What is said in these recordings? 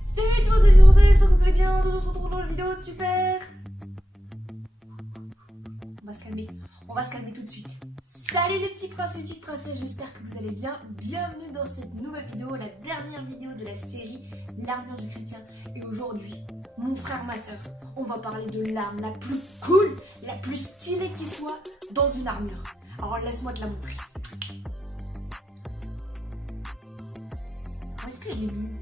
Salut tout le monde, salut tout le monde, j'espère que vous allez bien. On se retrouve dans la vidéo, super. On va se calmer tout de suite. Salut les petits princes et les petites princesses, j'espère que vous allez bien. Bienvenue dans cette nouvelle vidéo, la dernière vidéo de la série L'armure du chrétien. Et aujourd'hui, mon frère, ma soeur, on va parler de l'arme la plus cool, la plus stylée qui soit dans une armure. Alors laisse-moi te la montrer. Où est-ce que je l'ai mise?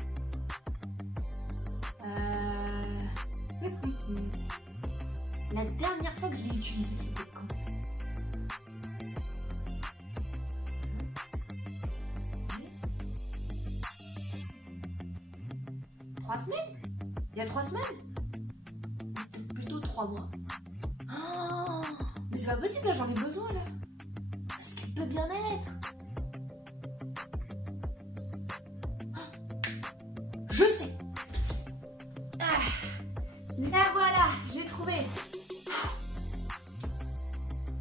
La dernière fois que je l'ai utilisée, c'était quand? Trois semaines? Il y a 3 semaines? Plutôt 3 mois. Oh, mais c'est pas possible, là j'en ai besoin là. Parce qu'elle peut bien être. Je sais. La voilà, je l'ai trouvée.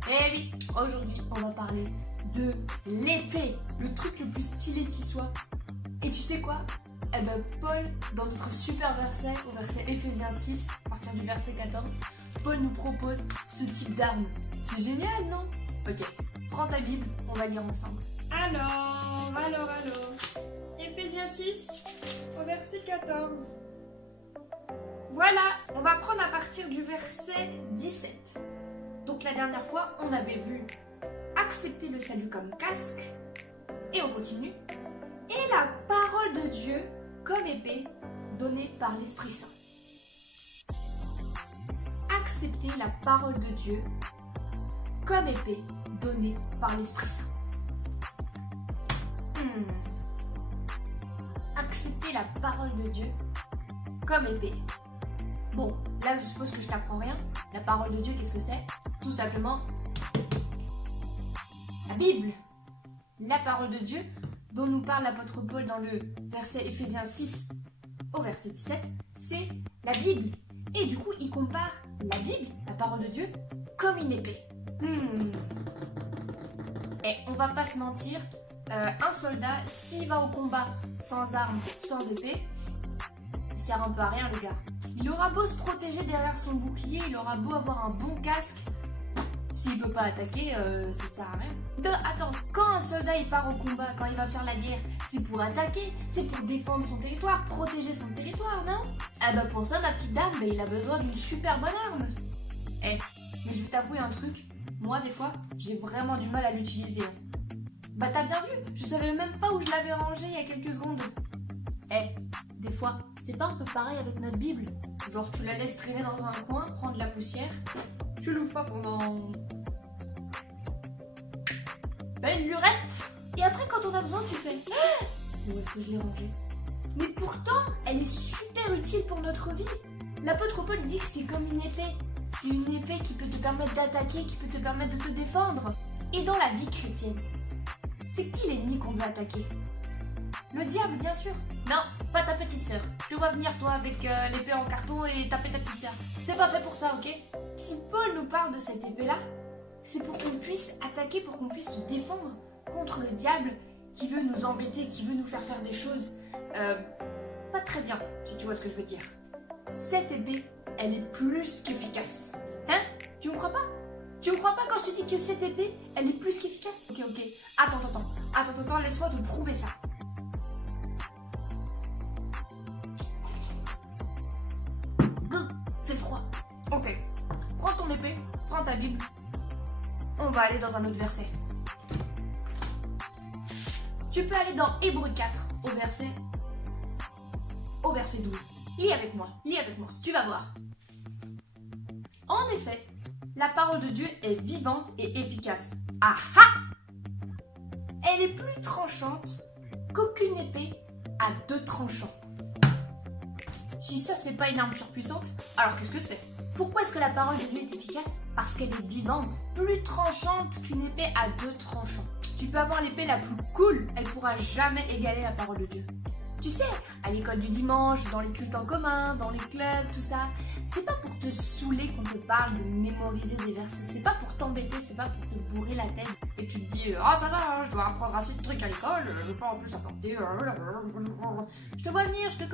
Et oui, aujourd'hui, on va parler de l'épée, le truc le plus stylé qui soit. Et tu sais quoi? Eh ben, Paul, dans notre super verset, au verset Ephésiens 6, à partir du verset 14, Paul nous propose ce type d'arme. C'est génial, non? Ok, prends ta Bible, on va lire ensemble. Alors, Ephésiens 6, au verset 14. Voilà, on va prendre à partir du verset 17. Donc la dernière fois, on avait vu accepter le salut comme casque. Et on continue. Et la parole de Dieu comme épée donnée par l'Esprit Saint. Accepter la parole de Dieu comme épée donnée par l'Esprit Saint. Accepter la parole de Dieu comme épée. Bon, là je suppose que je t'apprends rien. La parole de Dieu, qu'est-ce que c'est? Tout simplement la Bible. La parole de Dieu dont nous parle l'apôtre Paul dans le verset Ephésiens 6 au verset 17, c'est la Bible. Et du coup, il compare la Bible, la parole de Dieu, comme une épée. Et on va pas se mentir, un soldat, s'il va au combat sans arme, sans épée, il sert un peu à rien le gars. Il aura beau se protéger derrière son bouclier, il aura beau avoir un bon casque, s'il peut pas attaquer, ça sert à rien. Attends, quand un soldat il part au combat, quand il va faire la guerre, c'est pour attaquer, c'est pour défendre son territoire, protéger son territoire, non? Ah bah pour ça, ma petite dame, bah, il a besoin d'une super bonne arme. Mais je vais t'avouer un truc, moi des fois, j'ai vraiment du mal à l'utiliser. Bah t'as bien vu, je savais même pas où je l'avais rangé il y a quelques secondes. Des fois, c'est pas un peu pareil avec notre Bible? Genre tu la laisses traîner dans un coin, prendre la poussière, tu l'ouvres pas pendant... une lurette. Et après quand on a besoin tu fais où est-ce que je l'ai rangée? Mais pourtant elle est super utile pour notre vie. L'apôtre Paul dit que c'est comme une épée. C'est une épée qui peut te permettre d'attaquer, qui peut te permettre de te défendre. Et dans la vie chrétienne, c'est qui l'ennemi qu'on veut attaquer? Le diable, bien sûr. Non, pas ta petite sœur. Je te vois venir, toi, avec l'épée en carton et taper ta petite sœur. C'est pas fait pour ça, ok? Si Paul nous parle de cette épée-là, c'est pour qu'on puisse attaquer, pour qu'on puisse se défendre contre le diable qui veut nous embêter, qui veut nous faire des choses pas très bien, si tu vois ce que je veux dire. Cette épée, elle est plus qu'efficace. Hein? Tu me crois pas? Tu me crois pas quand je te dis que cette épée, elle est plus qu'efficace? Ok. Attends, laisse-moi te prouver ça. C'est froid. Ok. Prends ton épée, prends ta Bible. On va aller dans un autre verset. Tu peux aller dans Hébreux 4 au verset 12. Lis avec moi, tu vas voir. En effet, la parole de Dieu est vivante et efficace. Elle est plus tranchante qu'aucune épée à 2 tranchants. Si ça c'est pas une arme surpuissante, alors qu'est-ce que c'est? Pourquoi est-ce que la parole de Dieu est efficace? Parce qu'elle est vivante, plus tranchante qu'une épée à 2 tranchants. Tu peux avoir l'épée la plus cool, elle pourra jamais égaler la parole de Dieu. Tu sais, à l'école du dimanche, dans les cultes en commun, dans les clubs, tout ça. C'est pas pour te saouler qu'on te parle de mémoriser des versets. C'est pas pour t'embêter, c'est pas pour te bourrer la tête. Et tu te dis, ah ça va, je dois apprendre assez de trucs à l'école, je veux pas en plus apporter. Je te vois venir, je te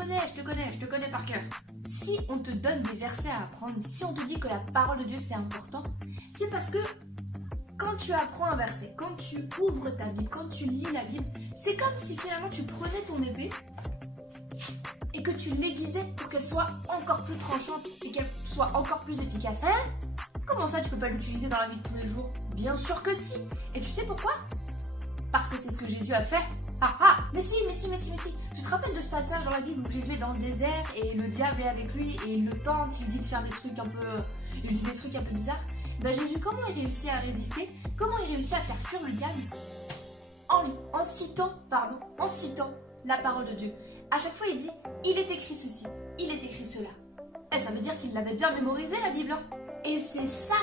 connais par cœur. Si on te donne des versets à apprendre, si on te dit que la parole de Dieu c'est important, c'est parce que quand tu apprends un verset, quand tu ouvres ta Bible, quand tu lis la Bible, c'est comme si finalement tu prenais ton épée et que tu l'aiguisais pour qu'elle soit encore plus tranchante et qu'elle soit encore plus efficace. Hein? Comment ça tu peux pas l'utiliser dans la vie de tous les jours? Bien sûr que si. Et tu sais pourquoi? Parce que c'est ce que Jésus a fait. Ah ah, mais si. Tu te rappelles de ce passage dans la Bible où Jésus est dans le désert et le diable est avec lui et il le tente, il lui dit de faire des trucs un peu bizarres. Ben Jésus, comment il réussit à résister? Comment il réussit à faire fuir le diable? En citant la parole de Dieu. À chaque fois, il dit, il est écrit ceci, il est écrit cela. Et ça veut dire qu'il l'avait bien mémorisé, la Bible. Hein. Et c'est ça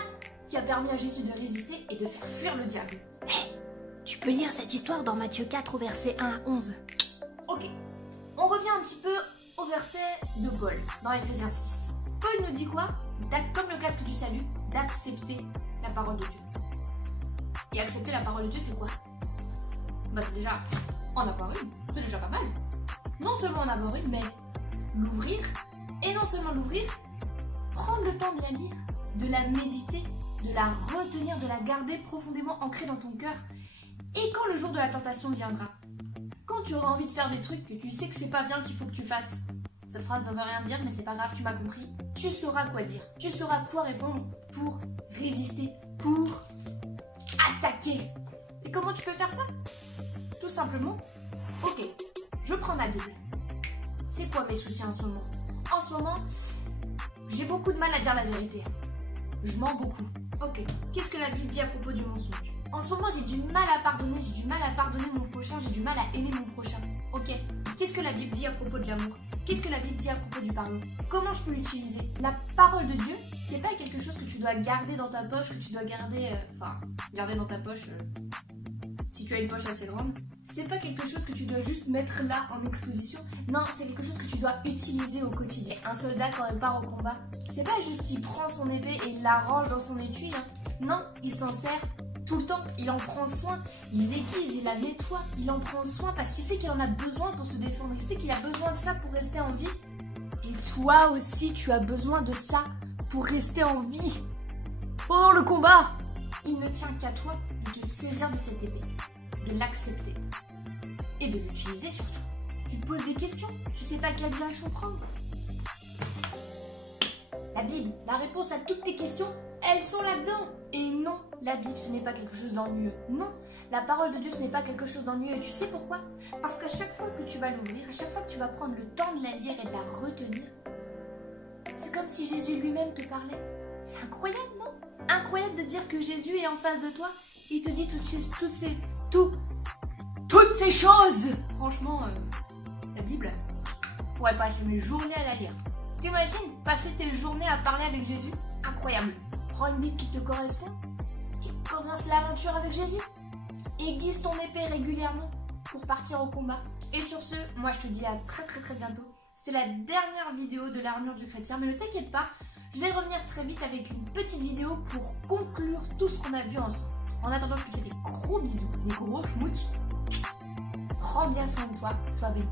qui a permis à Jésus de résister et de faire fuir le diable. Hey, tu peux lire cette histoire dans Matthieu 4 au verset 1 à 11. Ok, on revient un petit peu au verset de Paul, dans Éphésiens 6. Paul nous dit quoi? Comme le casque du salut, d'accepter la parole de Dieu. Et accepter la parole de Dieu, c'est quoi? Bah c'est déjà en avoir une, c'est déjà pas mal. Non seulement en avoir une, mais l'ouvrir. Et non seulement l'ouvrir, prendre le temps de la lire, de la méditer, de la retenir, de la garder profondément ancrée dans ton cœur. Et quand le jour de la tentation viendra, quand tu auras envie de faire des trucs que tu sais que c'est pas bien qu'il faut que tu fasses, cette phrase ne veut rien dire, mais c'est pas grave, tu m'as compris. Tu sauras quoi dire, tu sauras quoi répondre pour résister, pour attaquer. Et comment tu peux faire ça? Tout simplement, ok, je prends ma Bible. C'est quoi mes soucis en ce moment? En ce moment, j'ai beaucoup de mal à dire la vérité. Je mens beaucoup. Ok, qu'est-ce que la Bible dit à propos du mensonge? En ce moment, j'ai du mal à pardonner, j'ai du mal à pardonner mon prochain, j'ai du mal à aimer mon prochain. Ok, qu'est-ce que la Bible dit à propos de l'amour? Qu'est-ce que la Bible dit à propos du pardon? Comment je peux l'utiliser? La parole de Dieu, c'est pas quelque chose que tu dois garder dans ta poche, que tu dois garder... garder dans ta poche... si tu as une poche assez grande. C'est pas quelque chose que tu dois juste mettre là en exposition. Non, c'est quelque chose que tu dois utiliser au quotidien. Un soldat, quand il part au combat, c'est pas juste il prend son épée et il la range dans son étui. Hein. Non, il s'en sert tout le temps. Il en prend soin. Il l'aiguise, il la nettoie. Il en prend soin parce qu'il sait qu'il en a besoin pour se défendre. Il sait qu'il a besoin de ça pour rester en vie. Et toi aussi, tu as besoin de ça pour rester en vie. Pendant le combat, il ne tient qu'à toi de te saisir de cette épée, de l'accepter et de l'utiliser surtout. Tu te poses des questions, tu sais pas quelle direction prendre. La Bible, la réponse à toutes tes questions, elles sont là-dedans. Et non, la Bible, ce n'est pas quelque chose d'ennuyeux. Non, la parole de Dieu, ce n'est pas quelque chose d'ennuyeux. Et tu sais pourquoi? Parce qu'à chaque fois que tu vas l'ouvrir, à chaque fois que tu vas prendre le temps de la lire et de la retenir, c'est comme si Jésus lui-même te parlait. C'est incroyable, non? Incroyable de dire que Jésus est en face de toi. Il te dit toutes ces choses. Franchement, la Bible, je pourrais passer mes journées à la lire. T'imagines passer tes journées à parler avec Jésus? Incroyable. Prends une Bible qui te correspond et commence l'aventure avec Jésus. Aiguise ton épée régulièrement pour partir au combat. Et sur ce, moi je te dis à très bientôt. C'était la dernière vidéo de l'armure du chrétien, mais ne t'inquiète pas, je vais revenir très vite avec une petite vidéo pour conclure tout ce qu'on a vu ensemble. En attendant, je te fais des gros bisous, des gros schmouts. Prends bien soin de toi, sois béni.